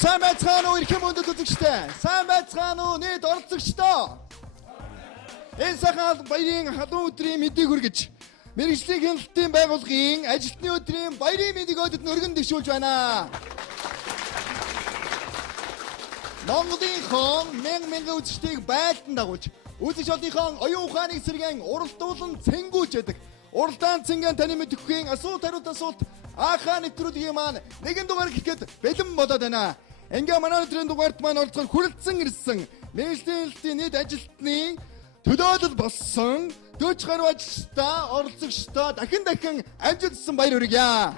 Сайн байцгаана уу эрхэм өндөд үзэгчтэй. Сайн байцгаана уу нийт оролцогчдоо. Энэ сайхан баярын халуун өдрийн мэдээг хүргэж мэргэжлийн хяналтын байгууллагын ажилтны өдрийн баярын мэдээг өдөд өргөн дэвшүүлж байна. Монголын хон мянган үзэгчдийг байлдан дагуулж үзэгч олонхоо оюун ухааныг сэргээн уралдуулан цэнгүүж яадаг. Уралдаан цэнгийн таны мэдэхгүй асуулт хариулт асуулт аахаа нэвтрүүлгийн маань нэгэн дугаар гэхэд бэлэн болоод байна. Ингээ манай өдрийн дугаарт маань оролцоход хүрэлцэн ирсэн мэргэжлийн хэлтийн нийт ажилтны төлөөлөл болсон 40 гаруй ажилчдаа оролцогчдоо дахин амжилтсан баяр хүргье.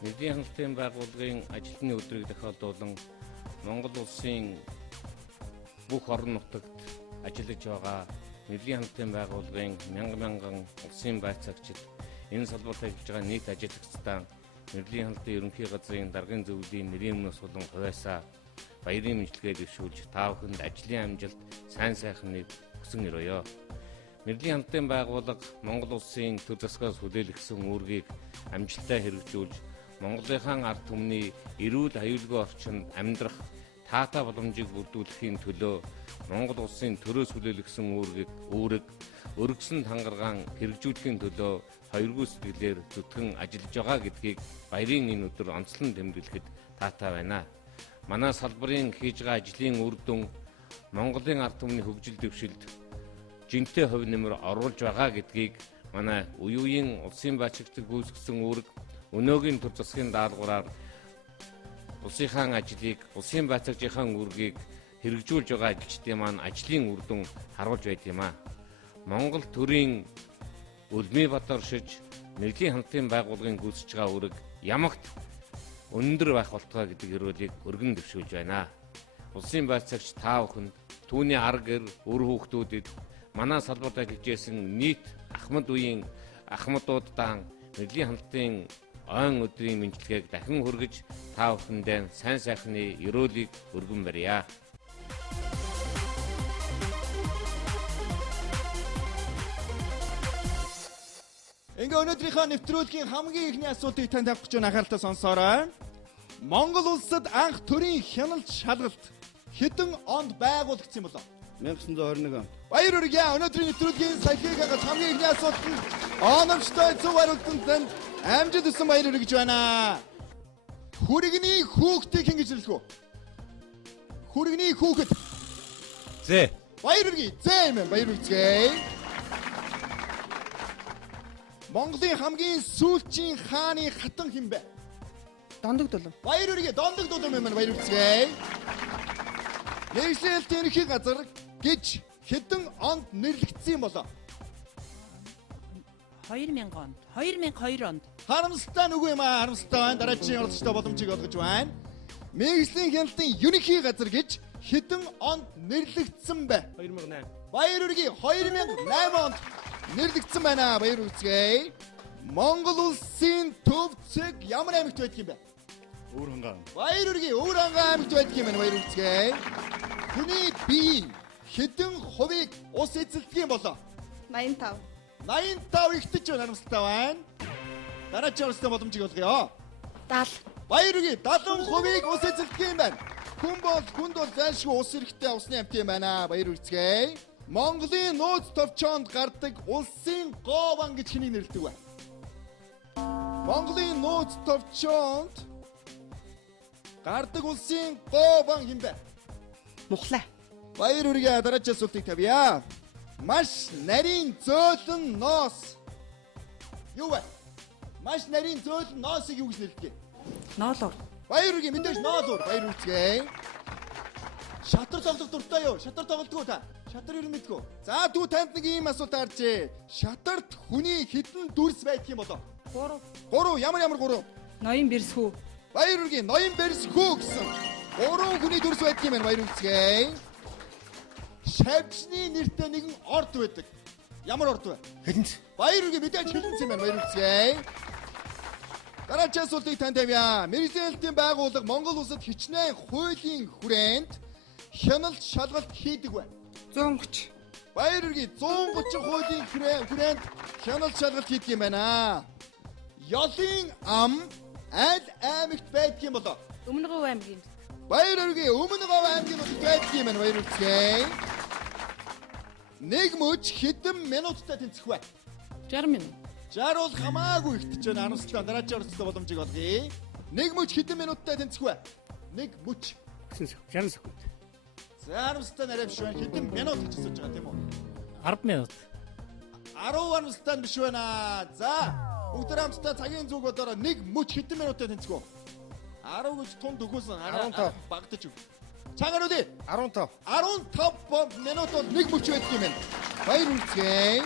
Мэргэжлийн хяналтын байгууллагын ажилтны өдрийг тохиолдуулан Монгол улсын бүх орон нутагт ажиллаж байгаа мэргэжлийн хяналтын байгууллагын мянган улсын байцаагчид энэ салбарт ажиллаж байгаа нийт ажиллагчдаа мэргэжлийн хяналтын ерөнхий газрын даргын зөвлөлийн нэрийн өмнөөс болон хувьяасаа баярын мэдлэгээ дэвшүүлж та бүхэнд ажлын амжилт, сайн сайхныг хүсэн өрөөё. Мэргэжлийн хяналтын байгууллага Монгол улсын төр засгаас хүлээлгсэн үүргийг амжилттай хэрэгжүүлж Монголынхаа ард түмний эрүүл аюулгүй орчинд амьдрах таатай боломжийг бүрдүүлэхийн төлөө Монгол улсын төрөөс хүлээлгсэн үүрэг өргөсөнд хангаргаан хэрэгжүүлэхийн төлөө хоёргүй сэтгэлээр зүтгэн ажиллаж байгаа гэдгийг баярын энэ өдөр онцлон тэмдэглэхэд таатай байна. Манай салбарын хийж байгаа ажлын үр дүн Монголын ард түмний хөгжил дэвшилд жинтэй хувь нэмэр оруулж байгаа гэдгийг манай үеийн улсын байцаагчид гүйцэтгэсэн үүрэг өнөөгийн төр засгийн даалгавраар улсынхаа ажлыг, улсын байцаагчдын үүргийг хэрэгжүүлж байгаа ажилчдын маань ажлын үр дүн харуулж байд юм а. Монгол төрийн Улмий бат оршиж мэргэжлийн хяналтын байгууллагын гүйцэж байгаа үүрэг ямагт өндөр байх болтугай гэдэг эрүүлгийг өргөн дэвшүүлж байна. Улсын байцаагч та бүхэнд түүний арга гэр өр хүүхдүүдэд манай салбарт ажиллаж байсан нийт ахмад үеийн ахмадуудаа мэргэжлийн хяналтын ойн өдрийн мэдлэгийг дахин хүргэж та бүхэндээ сайн сайхны өрөөлийг өргөн барья. Ингээ өнөөдрийнхөө нэвтрүүлгийн хамгийн ихний асуултыг танд авах гэж анхааралтай сонсоорой. Монгол улсад анх төрийн хяналт шалгалт хэдэн онд байгуулагдсан болов? 1921 он. Баяр хүргье. Өнөөдрийн нэвтрүүлгийн сахилгыг хагас хамгийн ихний асуулт нь оновчтой зөв хариултанд танд амжилт хүсэн баяр хүргэж байна. Хүргэний хүүхдийг хэн гэж нэрлэх вэ? Хүргэний хүүхэд. Зэ. Баяр хүргье. Зэ юм баяр хүргэе. Монголын хамгийн сүүлчийн хааны хатан хэн бэ? Дондог дулам. Баяр хүргье. Дондог дулам юм баяр хүргэе. Мэргэжлийн хэлтийн ерөнхий газар гэж хэдэн онд нэрлэгдсэн болоо? 2000 онд. 2002 онд. Харамсалтай нүггүй юм аа, харамсалтай байна. Дараагийн оролцогчдоо боломжийг олгож байна. Мэргэжлийн хяналтын ерөнхий газар гэж хэдэн онд нэрлэгдсэн бэ? 2008. Баяр хүргье. 2008 онд нэрлэгдсэн байна. Баяр хүргэе. Монгол улсын төв зэг ямар аймагт байдаг юм бэ? Өвөр хангаан. Баяр хүргье. Өвөр хангаан аймагт байдаг юм байна. Баяр хүргэе. Хүний биеийн хэдэн хувийг ус эзэлдэг юм болоо? 85. 85 ихтэж байна, харамсалтай байна. Дараагийн оролцсон боломжийг олгоё. 70. Баяр хүргье. 70% ус эзэлдэг юм байна. Хүнд бол зайлшгүй ус эрэхтэй усны амьтан юм байна. Баяр хүргэе. Монголын нууц товчоонд гардаг улсын гован гэж хэнийг нэрлэдэг вэ? Монголын нууц товчоонд гардаг улсын гован хэн бэ? Мухлаа. Баяр хүргье. Дараагийн асуултыг тавья. Маш нарийн зөөлөн ноос. Юу вэ? Маш нарийн зөөлөн ноосыг юу гэж нэрлэдэг? Ноолуур. Баяр хүргье. Мэдээж ноолуур. Баяр хүргье. Шатар тоглох дуртай юу? Шатар тоглодгоо та? Шатар юу мэдгүй? За дүү танд нэг ийм асуулт харжээ. Шатарт хүний хэдэн дүрс байдаг юм болоо? 3. 3. Ямар 3? Ноён бэрсхүү. Баяр хүргье. Ноён бэрсхүү гэсэн. 3 хүний дүрс байдаг юм байна. Баяр хүргье. Шавжны нэртэй нэгэн орд байдаг. Ямар орд вэ? Хэлэнц. Баяр хүргье. Мэдээж хэлэнц юм байна. Баяр хүргье. Дараагийн асуултыг танд тавья. Мэргэжлийн хэлтийн байгууллага Монгол улсад хичнээн хуулийн хүрээнд хяналт шалгалт хийдэг вэ? 130. Баяр үргээ 130 хуулийн хүрээнд хяналт шалгалт хийдэг юм байна. Ёлын ам аль аймагт байдаг юм болоо? Өмнө Говь аймгийн. Баяр үргээ Өмнө Говь аймгийн нутагт байдаг юм байна. Баяр үргээ. Нэг мөч хэдэн минуттай тэнцэх вэ? 60 минут. 60 бол хамаагүй ихтэж байна. Арамстай дараагийн орцтой боломжийг олгоё. Нэг мөч хэдэн минуттай тэнцэх вэ? Нэг мөч 60 секунд. За арамстай нарай биш байна. Хэдэн минут гэж хэлж байгаа тийм үү? 10 минут. 10 арамстай биш байна. За бүгд хамтдаа цагийн зүг бодороо нэг мөч хэдэн минуттай тэнцэх вэ? 10 гэж тунд өгөөсөн. 15. Багдаж өг. Цагаар үдээ. 15. 15 минут бол нэг мөч байдаг юм байна. Баяр үргэлжлэе.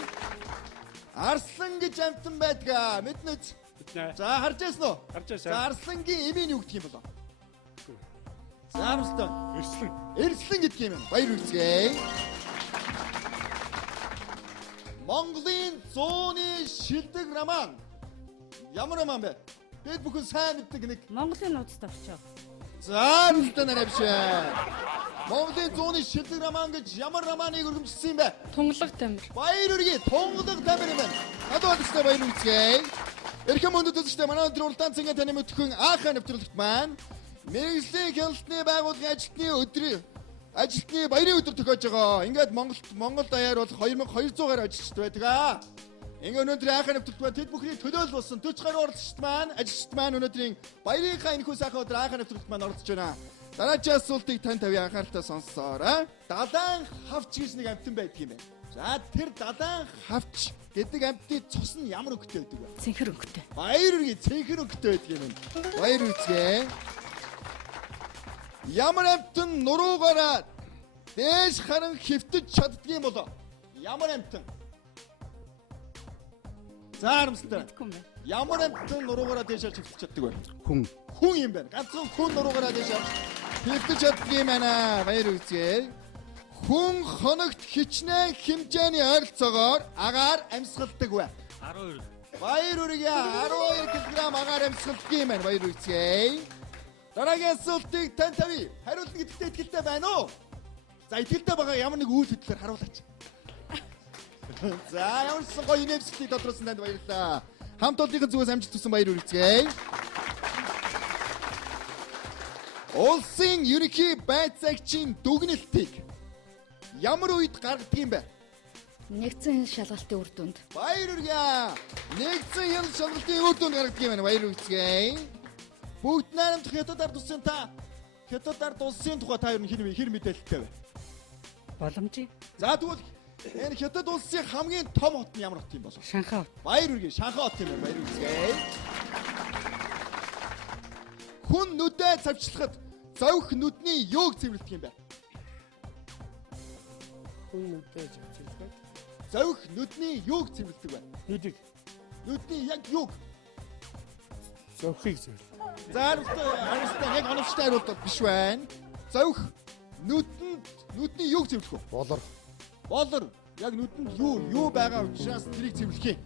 Арслан гэж амтан байдгаа. Мэднэ үз. За харж байсан уу? Харж байсан. За арслангийн эмийн юу гэдэг юм болоо? За арамстай. Эрслэн. Эрслэн гэдэг юм байна. Баяр үргэлжлэе. Монголын зууны шилдэг роман. Ямар роман бэ? Бид бүхэн сайн мэддэг нэг. Монголын нууцтай очоо. За арамстай нарай биш. Монголын зууны шилдэг роман гэж ямар романыг өргөмжилсөн юм бэ? Тунгалаг тамир. Баяр үргээ тунгалаг тамир юм байна. Надад өстэй баяр үргэлжлэе. Эрхэм өндөд үзэгчдээ манай өндөр уралдаан цэнгийн таны мэдхүн аахаа нэвтрүүлэгт маань мэргэжлийн хяналтны байгууллагын ажилтны баярын өдөр тохиож байгаа. Ингээд Монгол даяар бол 2200 гаруй ажилчид байдаг. Ингээд өнөөдрийн аахаа нэвтрүүлэгт маань тэд бүхний төлөөл болсон 40 гаруй оролцогчд маань ажилчид маань өнөөдрийн баярынхаа энэхүү сайхан өдөр аахаа нэвтрүүлэгт маань оролцож байна. Дараагийн асуултыг тань тавья анхааралтай сонсоорой. Далайн хавч гэж нэг амьтан байдаг юм байна. За тэр далайн хавч гэдэг амьтны цус нь ямар өнгөтэй байдаг вэ? Цэнхэр өнгөтэй. Баяр үргээ цэнхэр өнгөтэй байдаг юм байна. Баяр үзгээ. Ямар амьтан нуруугаараа дээш харан хөвтөж чаддгийм болоо? Ямар амьтан? За харамсалтай. Мэдгүй юм байна. Ямар амьтан нуруугаараа дээш харж хөвтөж чаддаг вэ? Хүн. Хүн юм байна. Ганцхан хүн нуруугаараа дээш харж хөвтөж чаддгийм байна. Баяр үзгээ. Хүн хоногт хичнээн хэмжээний ойролцоогоор агаар амьсгалдаг вэ? 12. Баяр үргээ 12 кг агаар амьсгалдаг юм байна. Баяр үзгээ. Дараагийн асуултыг тань тавья. Хариулна гэдэгтээ итгэлтэй байна уу? За итгэлтэй байгаа ямар нэг үйл хөдлөлөөр харуулаач. За ямар ч гоё нэмсэлтийг тодруулсан танд баярлалаа. Хамт олонний зүгээс амжилт хүсэн баяр үргэлжлэе. Улсын ерөнхий байцаагчийн дүгнэлтийг ямар үед гаргадаг юм бэ? Нэгдсэн шалгалтын үр дүнд. Баяр үргээ. Нэгдсэн хяналт шалгалтын үр дүнд гаргадаг юм байна. Баяр үргэлжлэе. Бүгд найрамдах хятад ард улсын хятад ард улсын тухай та юу хэр мэдээлэлтэй вэ? Боломжийн. За тэгвэл энэ хятад улсын хамгийн том хот нь ямар хот юм бол? Шанхай. Баяр үргээ Шанхай хот юм байна. Баяр үргээ. Хүн нүдээ цавчлахад зовх нүдний юуг цэвэрлэдэг юм бэ? Хүн нүдээ зовчлоход. Зовх нүдний юуг цэвэрлэдэг вэ? Нүдийг. Нүдний яг юуг? Зовхийг зөв. За харамстай яг оновчтой хариулт биш байна. Зовх нүдний юуг цэвэрлэх вэ? Болор. Болор яг нүдэнд юу байгаа учраас тэрийг цэвэрлэх юм.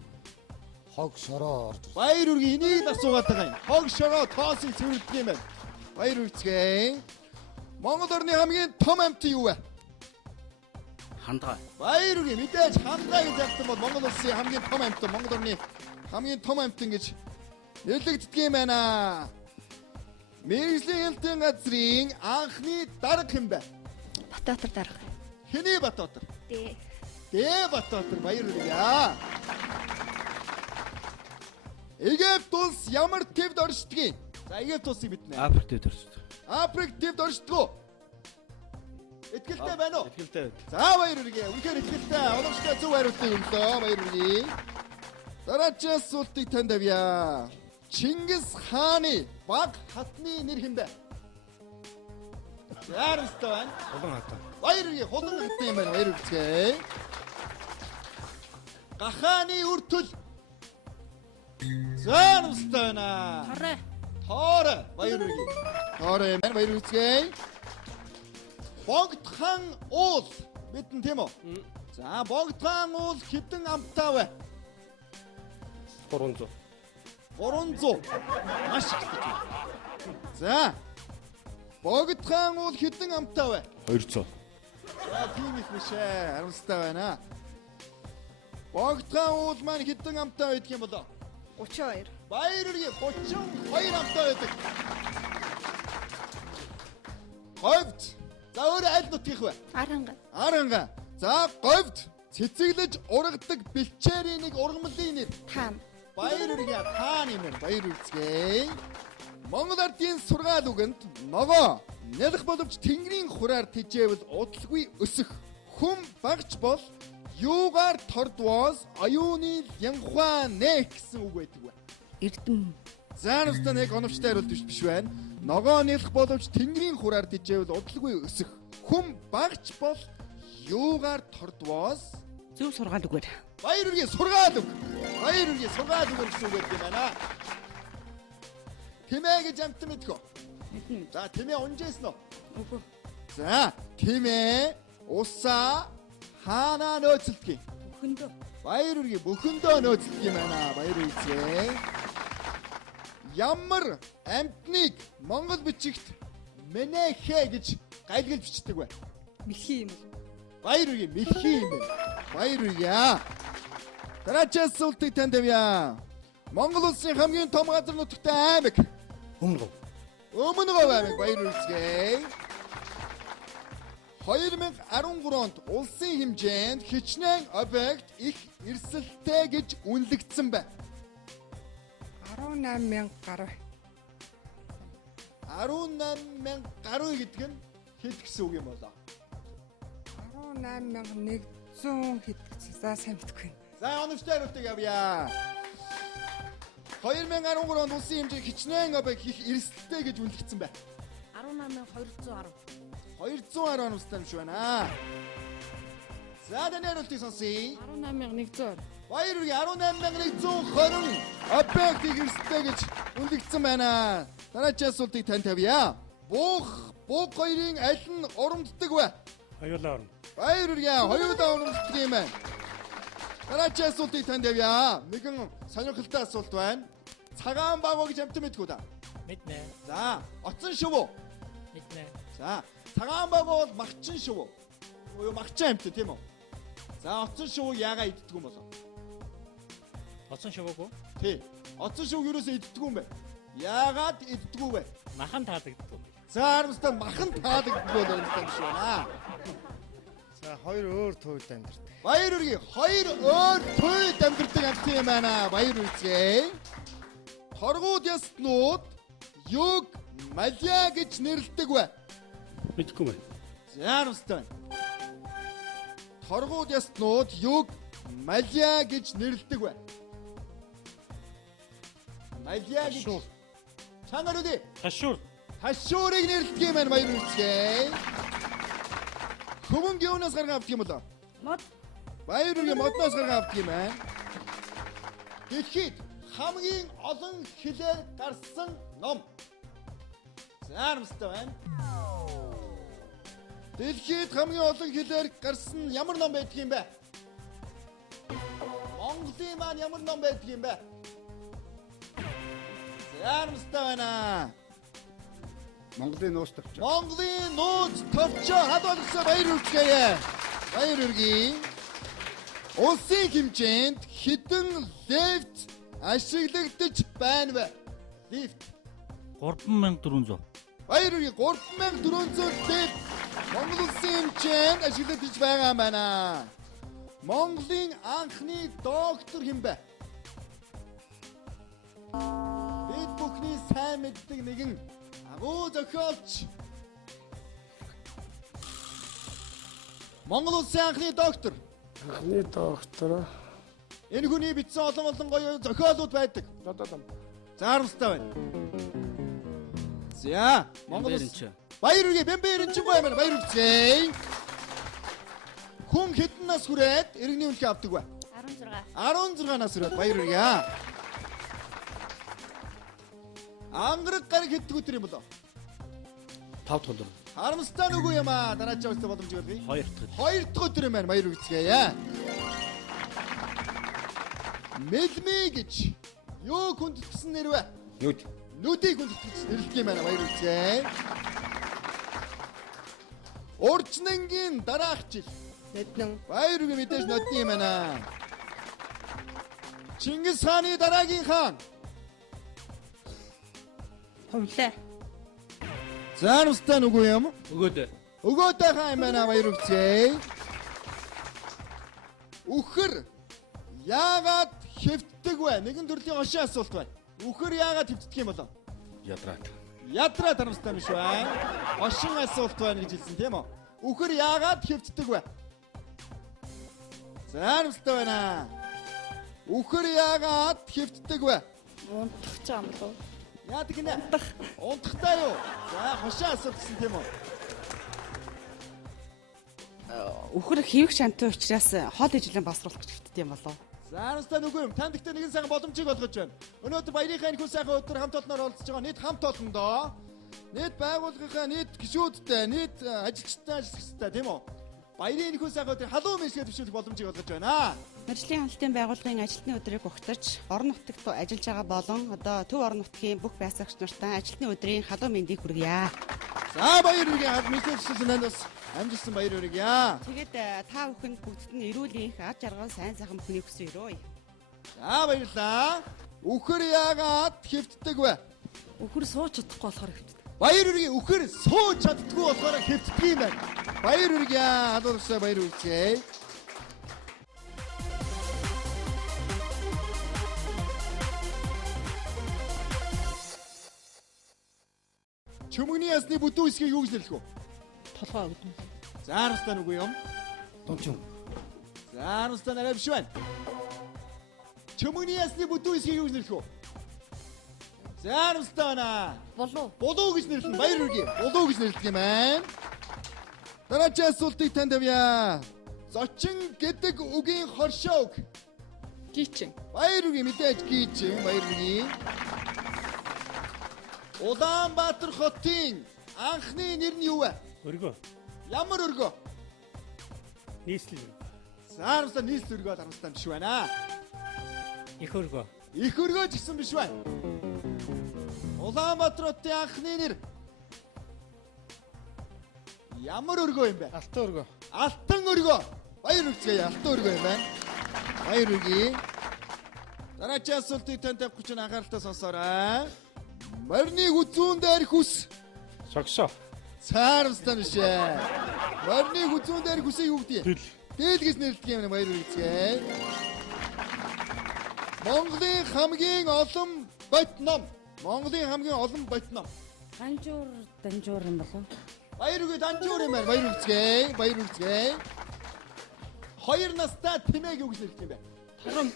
Хог шороо орж. Баяр үргээ энийг асуугаад байгаа юм. Хог шороо тоосыг цэвэрлэх юм байна. Баяр үргээ. Монгол орны хамгийн том амьтан юу вэ? Хандгай. Баяр үргээ мэдээж хандгай гэж ярьсан бол Монгол улсын хамгийн том амьтан, Монгол орны хамгийн том амьтан гэж нэрлэгддэг юм байна. Мэргэжлийн хяналтын газрын анхны дарга хэн бэ? Батбаатар дарга. Хэний Батбаатар? Дээ. Батбаатар баяр үргээ. Египт улс ямар твд оршдог юм? За Египт улсыг мэднэ. Африкт төрсөн. Африк твд оршдог уу? Итгэлтэй байна уу? Итгэлтэй. За баяр үргээ. Үнэхээр итгэлтэй. Оновчтой зөв хариултыг өглөө. Баяр үргээ. Дараагийн асуултыг танд авъя. Чингис хааны баг хатны нэр хэн бэ? Яарстай байна. Улан хатан. Баяр үргээ. Хулан хатны юм байна. Баяр үргээ. Гахааны үртөл. Заарстай байна. Хараа. Тоорой. Баяр үргээ. Тоорой юм байна. Баяр үргээ. Богдхан уул мэдэн тийм үү? За Богдхан уул хэдэн амттай вэ? 300. 300. Маш их гэж. За. Богдхан уул хэдэн амттай вэ? 200. За тийм их биш ээ. Харамсалтай байна. Богдхан уул маань хэдэн амтай байдаг юм болоо? 32. Баяр үргээ 32 амтай байдаг. Говьд. За өөр аль нутгийнх вэ? Аранга. Аранга. За говьд цэцэглэж ургадаг бэлчээрийн нэг ургамлын нэр. Таан. Баяр үргээ таа нэмэр баяр үрцгээ. Монгол ардын сургаал үгэнд ногоо нялх боловч тэнгэрийн хураар тижээвэл удалгүй өсөх хүм багч бол юугаар тордвоос аюуны янхуа нэ гэсэн үг байдаг ба. Эрдэм. За нэстэ нэг оновчтой хариулт биш байна. Ногоо нялх боловч тэнгэрийн хураар тижээвэл удалгүй өсөх хүм багч бол юугаар тордвоос Зөв сургаал үгээр. баяр үргээ сургаал үг. Баяр үргээ сургаал үг гэсэн үг гэдэг юм байна. Тэмээ гэж амт мэдхөө. Мэднэ. За тэмээ унжээсэн үү? Үгүй. За тэмээ усаа хаана нөөцөлдөг юм? Бүхэндөө. Баяр үргээ бүхэндөө нөөцөлдөг юм байна. Баяр үргээ. Ямар амтныг монгол бичигт мэнэхэ гэж гайлгал бичдэг вэ? Мэлхий юм бол. Баяр үргээ мэлхий юм байна. Баяр үргээ. Дараагийн асуултыг танд авъя. Монгол улсын хамгийн том газар нутагтай аймаг. Өмнө. Өмнөгов аймаг баяр үргэлжлэе. 2013 онд улсын хэмжээнд хичнээн объект их эрсэлттэй гэж үнэлэгдсэн байна. 18,000 гаруй. 18,000 гаруй гэдэг нь хэд гэсэн үг юм болоо? 18,100 хэд гэсэн. За сайн мэдгүй. За оновчтой хариултыг авъя. 2013 онд улсын хэмжээнд хичнээн объект их эрсэлттэй гэж үнэлэгдсэн байна. 18210. 210 оновчтой юм шиг байна. За таны хариултыг сонсъё. 18100. Баяр үргээ 18,120 объектыг эрсэлттэй гэж үнэлэгдсэн байна. Дараагийн асуултыг танд тавья. Буг хоёрын аль нь урамддаг вэ? Хоёулаа орно. Баяр үргээ хоёулаа урамддаг юм байна. Дараагийн асуултыг танд тавья. Нэгэн сонирхолтой асуулт байна. Цагаан багуу гэж амт мэдгүй та. Мэднэ. За, оцсон шувуу. Мэднэ. За, цагаан багуу бол магчин шувуу. Юу магчин амт тийм үү? За, оцсон шувуу яагаад иддэг юм болоо? Оцсон шувуугүй. Тий. Оцсон шувуу юусоо иддэг юм бэ? Яагаад иддэг вэ? Махан таадагддаг юм. За, харамстай махан таадагддаг бол энэ юм шиг байна. За хоёр өөр туйлд амьдардаг. Баяр үргээ хоёр өөр туйд амьдардаг амт юм байна. Баяр үргээ. Торгууд яснууд юг малия гэж нэрлэдэг вэ? Мэдгүй байна. За, харамстай байна. Торгууд яснууд юг малия гэж нэрлэдэг вэ? Малия гэж. Чангаар үдээ. Хашуур. Хашуурыг нэрлэдэг юм байна. Баяр үргээ. Хөвөн геонос гаргаа авдаг юм болоо? Мод. Баяр үргээ модноос гаргаа авдаг юм байна. Дэлхийд хамгийн олон хэлээр гарсан ном. Зарамстай байна. Дэлхийд хамгийн олон хэлээр гарсан ямар ном байдаг юм бэ? Монголын маань ямар ном байдаг юм бэ? Зарамстай байна. Монголын нууц төвч. Монголын нууц төвчөө хад болгосон баяр үргэлжлэе. Баяр үргэлжлэе. Улсын хэмжээнд хэдэн лифт ашиглагдаж байна вэ? Лифт 3400. Баяр үргэлжлэе 3400 лифт Монгол улсын хэмжээнд ашиглагдаж байгаа юм байна. Монголын анхны доктор хэн бэ? Бид бүхний сайн мэддэг нэгэн агуу зохиолч. Монгол улсын анхны доктор. Анхны доктор. Энэ хүний бичсэн олон гоё зохиолууд байдаг. За харамстай байна. За Монгол баяр үргээ бэмбэр энчин гоё байна. Баяр үргэлжлэе. Хүн хэдэн нас хүрээд иргэний үнэлгээ авдаг вэ? 16. 16 нас хүрээд баяр үргээ. Ангараг гараг хэддэг өдөр юм болоо? 5 дахь өдөр. Харамстай нүгүү юм аа. Дараагийн өстө боломж өгье. 2 дахь. 2 дахь өдөр юм байна. Баяр үргэлжлэе. Мэлми гэж юу хүндэтгсэн нэр вэ? Нүд. Нүдийг хүндэтгсэн нэрлэх юм байна. Баяр үргэлжлэе. Уржнангийн дараах жил. Ноднон. Баяр үргээ мэдээж нодны юм байна. Чингис хааны дараагийн хаан. Хувлаа. За нүстэ нүгүү юм. Өгөөд Өгөөдөө хаан юм байна баяр үргцээ. Үхэр яагаад хэвтдэг вэ? Нэгэн төрлийн ошин асуулт байна. Үхэр яагаад хэвтдэг юм болов? Ядраат. Ядраа тарамстай биш байна. Ошин асуулт байна гэж хэлсэн тийм үү? Үхэр яагаад хэвтдэг вэ? За нүстэй байна. Үхэр яагаад хэвтдэг вэ? Унтах ч юм болов. Яадаг гинэ? Унтахтай юу? За хошин асуулт гэсэн тийм үү? Үхэр хэвх шантай учраас хол ижлэн босруулах гэж хэвтдэг юм болов. За нүстэй нүгүү юм. Танд ихтэй нэгэн сайхан боломжийг олгож байна. Өнөөдөр баярынхаа энэ хүн сайхан өдөр хамт олноор оролцож байгаа. Нийт хамт олондоо. Нийт байгууллагынхаа нийт гишүүдтэй, нийт ажилчтай ажиллагчтай тийм үү? Баярын энэ хүн сайхан өдөр халуун мэшгээ төвшүүлэх боломжийг олгож байна. Мэргэжлийн хяналтын байгууллагын ажилтны өдрийг ухтарч, орон нутагт ажиллаж байгаа болон одоо төв орон нутгийн бүх байцаагч нартаа ажилтны өдрийн халуун мэндийг хүргье. За баяр үргийн мэшгээ төвшүүлсэн байна бас амжилтсан баяр үргье. Тэгээд та бүхэнд бүгдд нь эрүүл энх, аж аргал сайн сайхан бүхнийг хүсье өрөөе. За баярлаа. Үхэр яагаад хэвтдэг вэ? Үхэр сууч чадахгүй болохоор хэвчдэг. Баяр үргийн үхэр сууж чаддгүй болохоор хэвтдэг юм байна. Баяр үргье. Алуурсаа баяр үргье. Чөмгөний ясны бүдүүн хэсгийг юу гэж нэрлэх вэ? Толгой өгдөн. За нүстэ нүгүү юм. Дончон. За нүстэ нарай биш байна. Чөмгөний ясны бүдүүн хэсгийг юу гэж нэрлэх вэ? За нүстэ байна. Болов. Болоо гэж нэрлэн баяр үргье. Болоо гэж нэрлэх юм байна. Дараагийн асуултыг танд авъя. Зочин гэдэг үгийн хоршоо үг. Гичин. Баяр үргье мэдээж гийчин баяр үргье. Улаанбаатар хотын анхны нэр нь юу вэ? Өргөө. Ямар өргөө? Нийслэл. За нүстэ нийслэл өргөө дарамстай биш байна. Их өргөө. Их өргөө ч гэсэн биш байна. Улаанбаатар хотын анхны нэр ямар өргөө юм бэ? Алтан өргөө. Алтан өргөө. Баяр үргцгээе. Алтан өргөө юм байна. Баяр үргье. Дараагийн асуултыг танд авах гэж анхааралтай сонсоорой. Морины хүзүүн дээр хүс. Согсоо. Цаармстан бишээ. Морины хүзүүн дээр хүсээ юу гэдэг? Дэл. Дэл гэж нэрлэдэг юм баяр үргцгээе. Монголын хамгийн олон бот ном. Монголын хамгийн олон бот ном. Данжуур юм болов. Баяр үргээ данжуур юм байна. Баяр үргцгээе. Баяр үргцгээе. Хоёр настай тэмээг юу гэж нэрлэдэг юм бэ? Тором.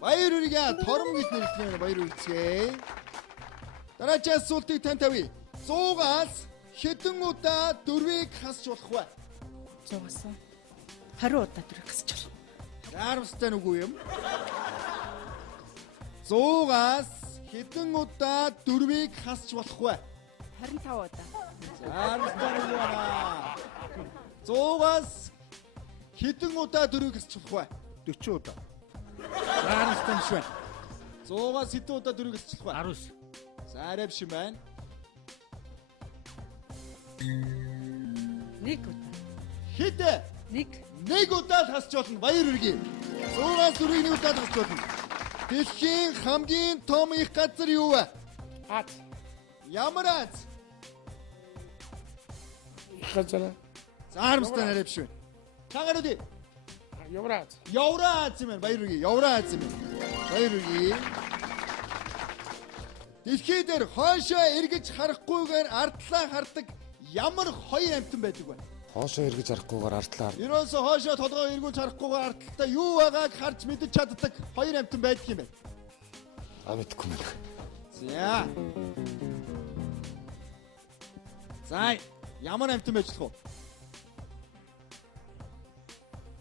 Баяр үргээ тором гэж нэрлэдэг юм байна. Баяр үргцгээе. Дараагийн асуултыг танд тавья. 100-аас хэдэн удаа дөрвийг хасч болох вэ? 100-аас 20 удаа дөрөв гэсч болох. Харамстай нүгүү юм. 100-аас хэдэн удаа дөрвийг хасч болох вэ? 25 удаа. Харамстай нүгүү байна. 100-аас хэдэн удаа дөрвийг хасч болох вэ? 40 удаа. Харамстай биш байна. 100-аас хэдэн удаа дөрвийг хасч болох вэ? 19. За арай биш юм байна. 1 удаа. Хэдэ? 1 удаа хасч болно. Баяр үргээ. 100-аас дөрвийг 1 удаа хасч болно. Дэлхийн хамгийн том их газар юу вэ? Аз. Ямар аз? Газар. Заармстай нарай биш үү? Чагаар үди. Евраз. Евраз юм байна. Баяр үргээ. Евраз юм байна. Баяр үргээ. Дэлхий дээр хойшоо эргэж харахгүйгээр ардлаа хардаг ямар хоёр амьтан байдаг вэ? Хоошоо эргэж харахгүйгээр ардлаа. Ерөөсө хойшоо толгоо эргүүлж харахгүйгээр ардталтаа юу байгааг харж мэдэж чаддаг хоёр амьтан байдаг юм байна. Мэдгүй мэн. За. За, ямар амьтан байж болох вэ?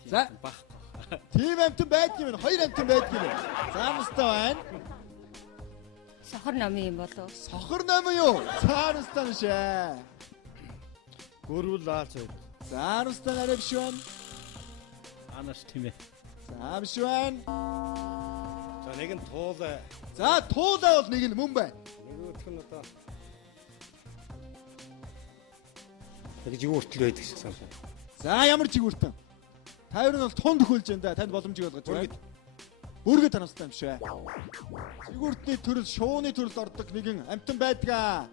За. багхгүй. Тийм амьтан байдаг юм байна. Хоёр амьтан байдаг юм байна. Заамстай байна. Сохор номын юм болов. Сохор ном юу? Цаарстан шээ. Гөрвөл лаац байд. Цаарстан арай биш байна. Анаас тийм ээ. За биш байна. За нэг нь туулаа. За туулаа бол нэг нь мөн байна. Нөгөөх нь одоо Нэг жигүүртэл байдаг шиг санагдав. За ямар жигүүртэн? Та хоёр нь бол тун төхөлж байна да. Танд боломжийг олгож байна. Бүргэд тарамстай юм биш ээ. Жигүүртний төрөл шууны төрөлд ордог нэгэн амтан байдгаа.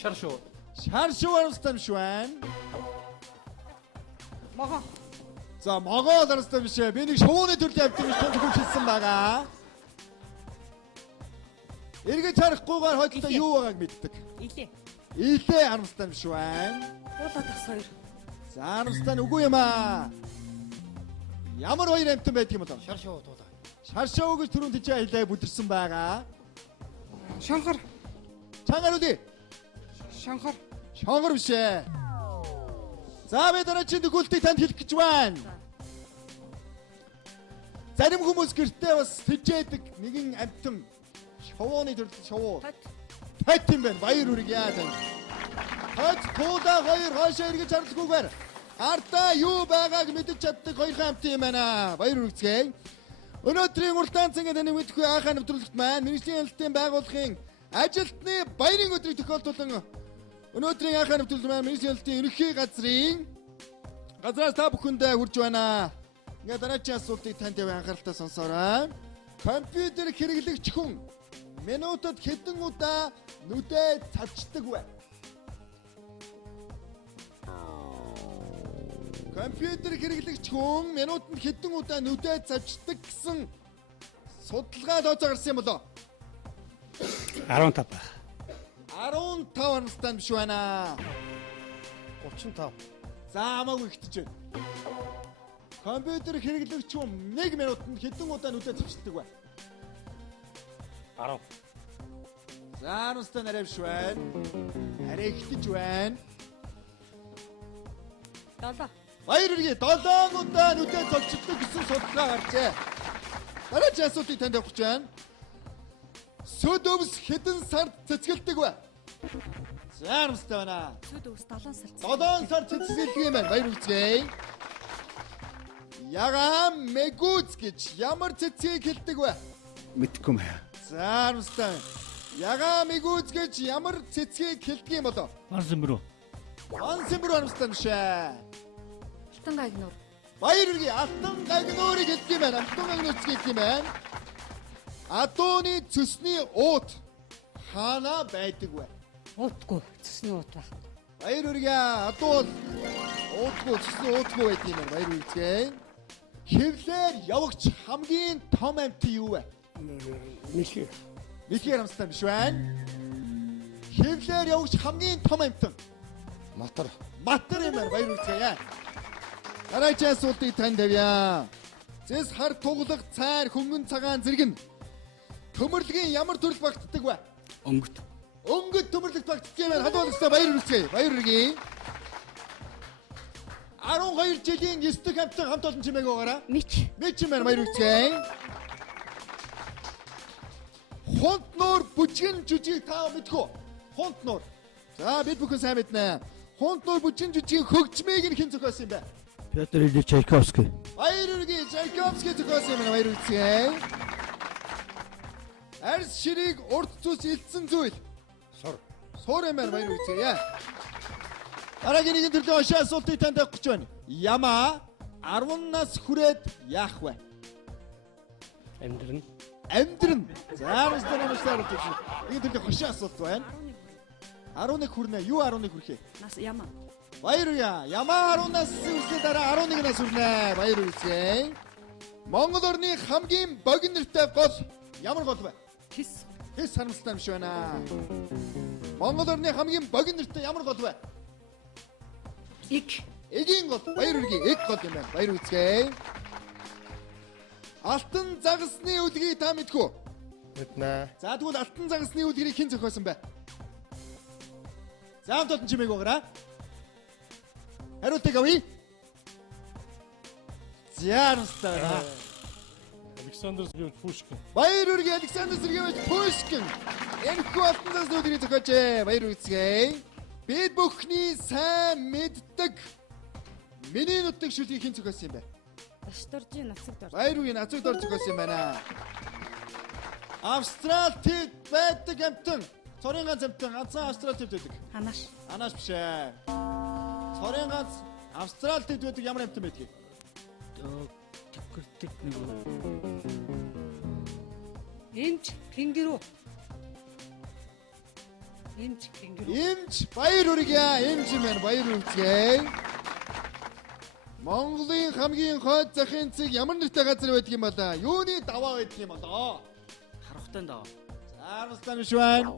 Шар шүү. Шар шуу тарамстай юм шүү байна. Могоо. За могоо тарамстай юм биш ээ. Би нэг шууны төрлийн амтан гэж тун төхөлж хэлсэн байгаа. Эргэж харахгүйгээр хойлоо юу байгааг мэддэг. Илээ. Илээ харамстай юм шүү байна. Уулаад бас хоёр. За харамстай нь үгүй юм аа. Ямар хоёр амтан байдаг юм бол? Шар шуу дуулаа. Шаршаа гэж түрүүнд тийч хэлээ бүдэрсэн байгаа. Шанхар. Чангаар үдээ. Шанхар. Шонгор биш ээ. За би дараагийн төгөлтийг танд хэлэх гэж байна. Зарим хүмүүс гэртээ бас тэжээдэг нэгэн амтан шовооны төрөл шовоо. Тат юм байна. Баяр үрэг яа тань. Тат туудаа хоёр хоошоо эргэж харлахгүйгээр ардаа юу байгааг мэдэж чаддаг хоёр амтан юм байна. Баяр үргэцгээе. Өнөөдрийн уралдаан цангийн таны мэдхгүй анхаа нэвтрүүлэгт маань мэргэжлийн хэлтийн байгууллагын ажилтны баярын өдрийг тохиолдуулан өнөөдрийн анхаа нэвтрүүлэг маань мэргэжлийн хэлтийн ерөнхий газраас та бүхэндээ хүрж байна. Ингээ дараагийн асуултыг танд яваа анхааралтай сонсоорой. Компьютер хэрэглэгч хүн минутад хэдэн удаа нүдээ цавчдаг вэ? Компьютер хэрэглэгч хүн минутанд хэдэн удаа нүдээ цавчдаг гэсэн судалгаа тооцоо гарсан юм болоо? 15 байх. 15 настай биш байна. 35. За хамаагүй ихтэж байна. Компьютер хэрэглэгч хүн 1 минутанд хэдэн удаа нүдээ цавчдаг вэ? 10. За настай нарай биш байна. Арай ихтэж байна. 7. Баяр үргээ 7 удаа нүдээ цавчдаг гэсэн судалгаа гарчээ. Дараагийн асуултыг танд авах гэж байна. Сүд өвс хэдэн сард цэцгэлдэг вэ? За настай байна. Сүд өвс 7 сар. 7 сар цэцгэлдэг юм байна. Баяр үргэцгээе. Ягаан мэгүүц гэж ямар цэцгийг хэлдэг вэ? Мэдхгүй мэ. За настай. Ягаан мэгүүц гэж ямар цэцгийг хэлдэг юм болоо? Мансан бөрөө. Ансимбэр настай юм шээ. Алтан гагнуур. Баяр үргээ алтан гагнуурыг хэлдэг юм байна. Алтан гагнуур хэлдэг юм байна. Адууны цэсний уут хаана байдаг вэ? Уутгүй. Цэсний уут байх. Баяр үргээ адуу уутгүй цэсний уутгүй байдаг юм байна. Баяр үргээ. Хэвлэр явагч хамгийн том амьтан юу вэ? Мэлхий. Мэлхий харамстай биш байна. Хэвлэр явагч хамгийн том амьтан Матар. Матар юм байна. Баяр үргээ. Дараагийн асуултыг танд авъя. Зэс хар туглах цайр хөнгөн цагаан зэрэг нь төмөрлөгийн ямар төрөл багтдаг вэ? Өнгөт. Өнгөт төмөрлөгт багтдаг юм байна. Хадуулагчтай баяр үргэлжлэе. Баяр үргэлжлэе. 12 жилийн 9 дэх хамтан хамт олон чимээг байгаараа. Мич. Мич юм байна. Баяр үргэлжлэе. Хунт нуур бүжгэн жүжиг та мэдгүй. Хунт нуур. За бид бүхэн сайн мэднэ. Хунт нуур бүжгэн жүжигийн хөгжмийг нь хэн зохиосон юм бэ? Петр Ильич Чайковский. Баяр үргэлжлэе. Чайковский зохиосон юм байна. Баяр үргэлжлэе. Арс ширийг урд цус илтсэн зүйл. Сор. Суур юм байна. Баяр үргэлжлэе. Дараагийн нэгэн төрлийн оншин асуултыг танд авах гэж байна. Ямаа 10 нас хүрээд яах вэ? Амьдрын. Амьдрын. За мистер намсаар гэж. Нэгэн төрлийн хошин асуулт байна. 11 хүрнэ. Юу 11 хүрэхээ? Нас ямаа. Баяр үргэлжлэе. Ямаа 10 нас хүрсээ дараа 11 нас хүрнэ. Баяр үргэлжлэе. Монгол орны хамгийн богинортой гол ямар гол вэ? Хис. Хэс харамстай юм шиг байна. Монгол орны хамгийн богинортой ямар гол вэ? Иг. Эгийн гол. Баяр үргэлжлэе. Эг гол юм байна. Баяр үргэлжлэе. Алтан загасны үлгийг та мэдгүй. Мэднэ. За тэгвэл алтан загасны үлгийг хэн зохиосон бэ? За хамт олон чимээг байгаараа. Хариултыг авъя. Зярстай. Александр Сергеевич Пушкин. Баяр үргэлжлэе. Александр Сергеевич Пушкин. Энэхүү алтан загасны үлгийг зохиожээ. Баяр үргэлжлэе. Бид бүхний сайн мэддэг миний нутаг шүлгийг хэн зохиосон юм бэ? Дашторжийн нацаг дор. Баяр үргэлжлэе. Нацаг дор зохиосон юм байна. Австрал тэд байдаг амтан. Цорын ганц амтан ганцхан австрал тэд байдаг. Ханаш. Анаас биш ээ. Сорын ганц Австралид байдаг ямар амтан байдгийг? Тэгвэрдэг нэг Эмч кенгуру. Эмч кенгуру. Эмч баяр хүргье. Эмч мэн баяр хүргэе. Монголын хамгийн хойд захын цэг ямар нэртэй газар байдаг юм бол юуны даваа байдаг юм болоо? харахтай даа. За Армстан биш байна.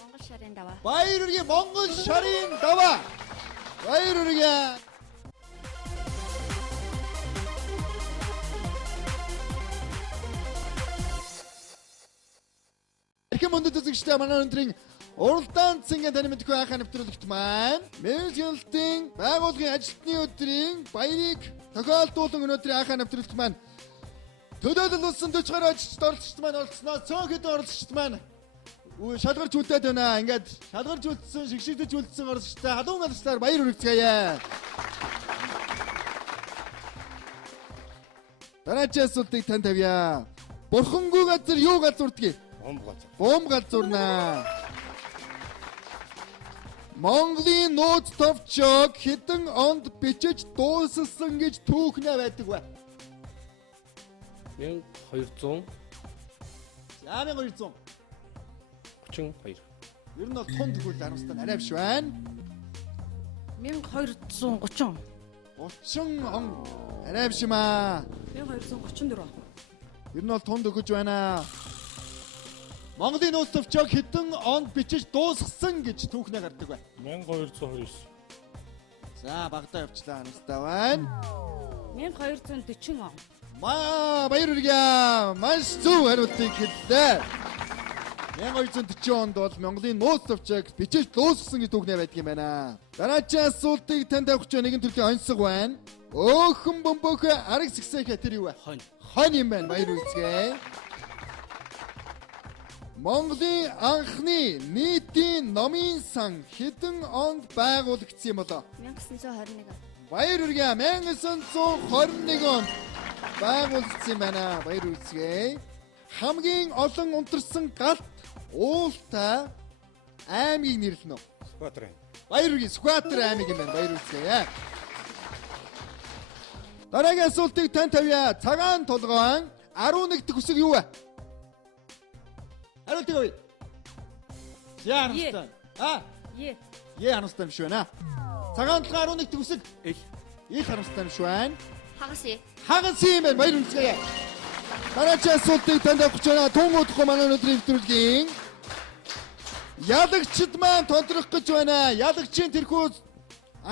Монгол шарын даваа. Баяр хүргье Монгол шарын даваа. Баяр хүргье. Эрхэм мөндөд үзэгчтэй манай өнөөдрийн уралдаан цэнгийн таны мэдгүй анхаа нэвтрүүлэгт маань Мэргэжлэлтийн байгууллагын ажилтны өдрийн баярыг тохиолдуулан өнөөдрийн анхаа нэвтрүүлэгт маань төлөөлөл болсон 40 гаруй ажилчид оролцогчд маань оролцсноо цөөхөд оролцогчд маань шалгарч үлдээд байна. Ингээд шалгарч үлдсэн, шигшигдэж үлдсэн оролцогчтой халуун алстаар баяр хүргэцгээе. Дараагийн асуултыг танд тавья. Бурхангүй газар юу газурдгийг? Бомб газурнаа. Монголын нууц товчог хэдэн онд бичиж дууссан гэж түүхнээ байдаг вэ? 1200 За 1200. 32. Ер нь бол тун төгөл Армстан арай биш байна. 1230. 30 он арай биш юм аа. 1234. Ер нь бол тун төгөж байна. Монголын нууц товчог хэдэн онд бичиж дуусгасан гэж түүхнээ гардаг вэ? 1229. За багтаа явчлаа Армстан байна. 1240 он. Баяр хүргье. Маш зөв хариултыг хэллээ. 1240 онд бол Монголын нууц товчог бичиж дуусгасан гэж түүхнээ байдаг юм байна. Дараагийн асуултыг танд авах гэж нэгэн төрлийн онцлог байна. Өөхөн бөмбөөх арга сэгсэх тэр юу вэ? Хонь юм байна. Баяр хүргэе. Монголын анхны нийтийн номын сан хэдэн онд байгуулагдсан юм болоо? 1921. Баяр хүргье. 1921 онд байгуулагдсан байна. Баяр хүргэе. Хамгийн олон унтарсан галт уултай аймгийг нэрлэнэ үү? Скватрын. Баяр хүргье. Скватер аймаг юм байна. Баяр хүргэе. Дараагийн асуултыг тань тавья. Цагаан толгойн 11 дэх үсэг юу вэ? Хариултыг өгье. За Армстан. Е Армстан биш байна. Цагаан толгойн 11 дэх үсэг. Их Армстан биш байна. Хагас ээ. Хагас юм байна. Баяр хүргэе. Дараагийн асуултыг танд авах гэж байна. Тун удахгүй манай өнөөдрийн нэвтрүүлгийн ялагчд маань тодрох гэж байна. Ялагчийн тэрхүү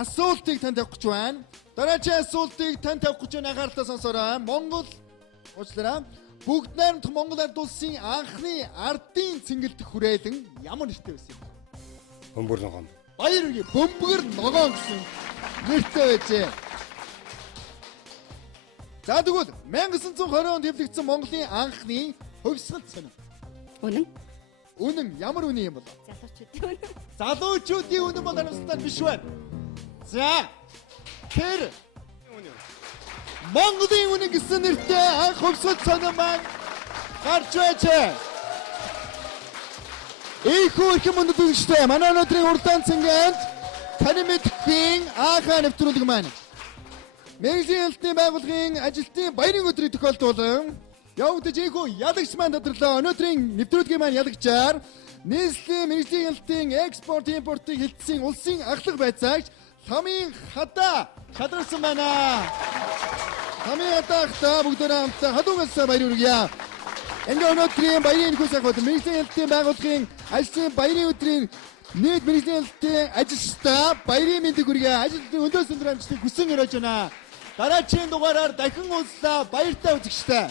асуултыг танд авах гэж байна. Дараагийн асуултыг танд авах гэж байна. Анхаарлаа сонсоорой. Монгол уучлаарай. Бүгд найрамдах Монгол ард улсын анхны ардын цэнгэлдэх хүрээлэн ямар нэртэй байсан юм? Бөмбөр ногоон. Баяр хүргэе. Бөмбөр ногоон гэсэн нэртэй байжээ. За тэгвэл 1920 онд хэвлэгдсэн Монголын анхны хувьсгал сонин. Үнэн? Үнэн ямар үнэн юм бол? Залуучуудын үнэн. Залуучуудын үнэн бол Армстан биш байна. За тэр Монголын үнэн гэсэн нэртэй анх хувьсгал сонин маань гарч байжээ. Ийхүү мөндөд үзэгчтэй манай өнөөдрийн уралдаан цэнгэнд таны мэдхийн анхаа нэвтрүүлэг маань Мэргэжлэлтийн байгууллагын ажилтны баярын өдрийг тохиолдуулан явагдаж ийхүү ялагч маань тодорлоо. Өнөөдрийн нэвтрүүлгийн маань ялагчаар нийслэлийн мэргэжлэлтийн экспорт импортыг хэлтсэн улсын ахлах байцаагч Ламын хадаа шалгарсан байна. Ламын хадаа бүгдөө хамтдаа хадуугаас баяр хүргье. Ингээ өнөөдрийн баярын хүсэх хот мэргэжлэлтийн байгууллагын ажилтны баярын өдрийн нийт мэргэжлэлтийн ажилчдаа баярын мэндийг хүргье. Ажилтны өндөөс өндөр амжилтыг хүсэн өрөөж байна. Дараагийн дугаараар дахин уулзлаа. Баяртай үзэгчтэй.